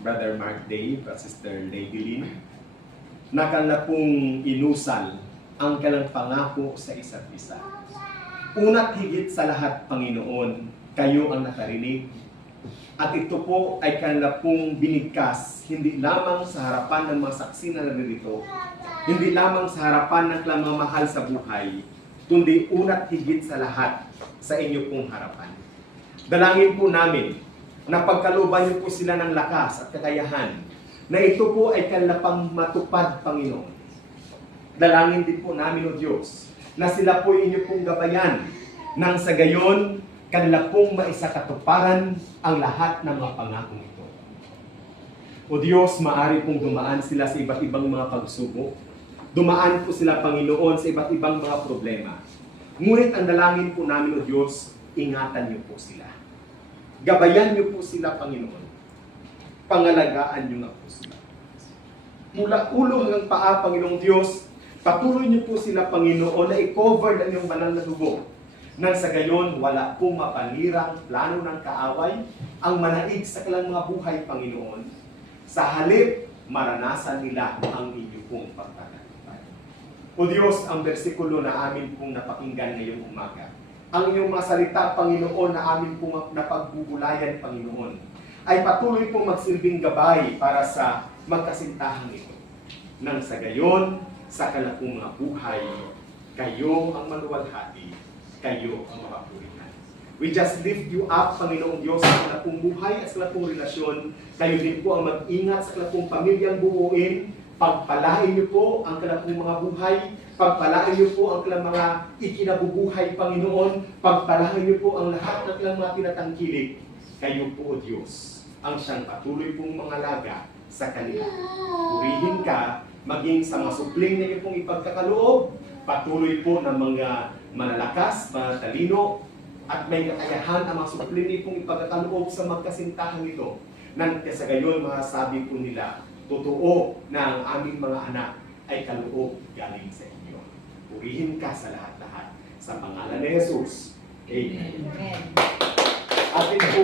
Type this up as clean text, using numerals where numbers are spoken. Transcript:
Brother Mark Dave at Sister Lady Lynn, na kanilang pong inusal ang kanilang pangako sa isa't isa. Una't higit sa lahat, Panginoon, kayo ang nakarinig. At ito po ay kanilang pong binigkas, hindi lamang sa harapan ng mga saksi na naririto, hindi lamang sa harapan ng kanilang mga mahal sa buhay, kundi una't higit sa lahat sa inyo pong harapan. Dalangin po namin na pagkalooban niyo po sila ng lakas at kakayahan, na ito po ay kanilang pang matupad, Panginoon. Dalangin din po namin, O Diyos, na sila po inyo pong gabayan, nang sa gayon, kanila pong maisakatuparan ang lahat ng mga pangakong ito. O Diyos, maaari pong dumaan sila sa iba't ibang mga pagsubok. Dumaan po sila, Panginoon, sa iba't ibang mga problema. Ngunit ang dalangin po namin, O Diyos, ingatan niyo po sila. Gabayan niyo po sila, Panginoon. Pangalagaan niyo nga po sila. Mula ulo hanggang paa, Panginoong Diyos, patuloy niyo po sila, Panginoon, na i-cover ng iyong banal na dugo. Nang sa gayon, wala pong mapanirang plano ng kaaway ang manaig sa kanilang mga buhay, Panginoon. Sa halip, maranasan nila ang inyo pong pagtatagumpay. O Diyos, ang bersikulo na amin pong napakinggan ngayong umaga, ang iyong mga salita, Panginoon, na amin pong napagbubulayan, Panginoon, ay patuloy pong magsilbing gabay para sa magkasintahang ito. Nang sa gayon, sa kanilang mga buhay, kayo ang maluwalhati, kayo ang mapapurihan. We just lift you up, Panginoong Diyos, sa kanilang buhay at sa kanilang relasyon. Kayo din po ang mag-ingat sa kanilang pamilyang buuin. Pagpalain niyo po ang kanilang mga buhay. Pagpalain niyo po ang kanilang mga ikinabubuhay, Panginoon. Pagpalain niyo po ang lahat ng kanilang mga tinatangkilik. Kayo po, O Diyos, ang siyang patuloy pong mangalaga sa kanila. Purihin ka, maging sa mga supling na iyo pong ipagkakaloob. Patuloy po ng mga malalakas, matalino, at may kakayahan ang mga supling pong ipagkakaloob sa magkasintahan ito. Nang sa gayon, masasabi po nila, totoo na ang aming mga anak ay kaloob galing sa inyo. Purihin ka sa lahat-lahat. Sa pangalan ni Jesus. Amen. Atin po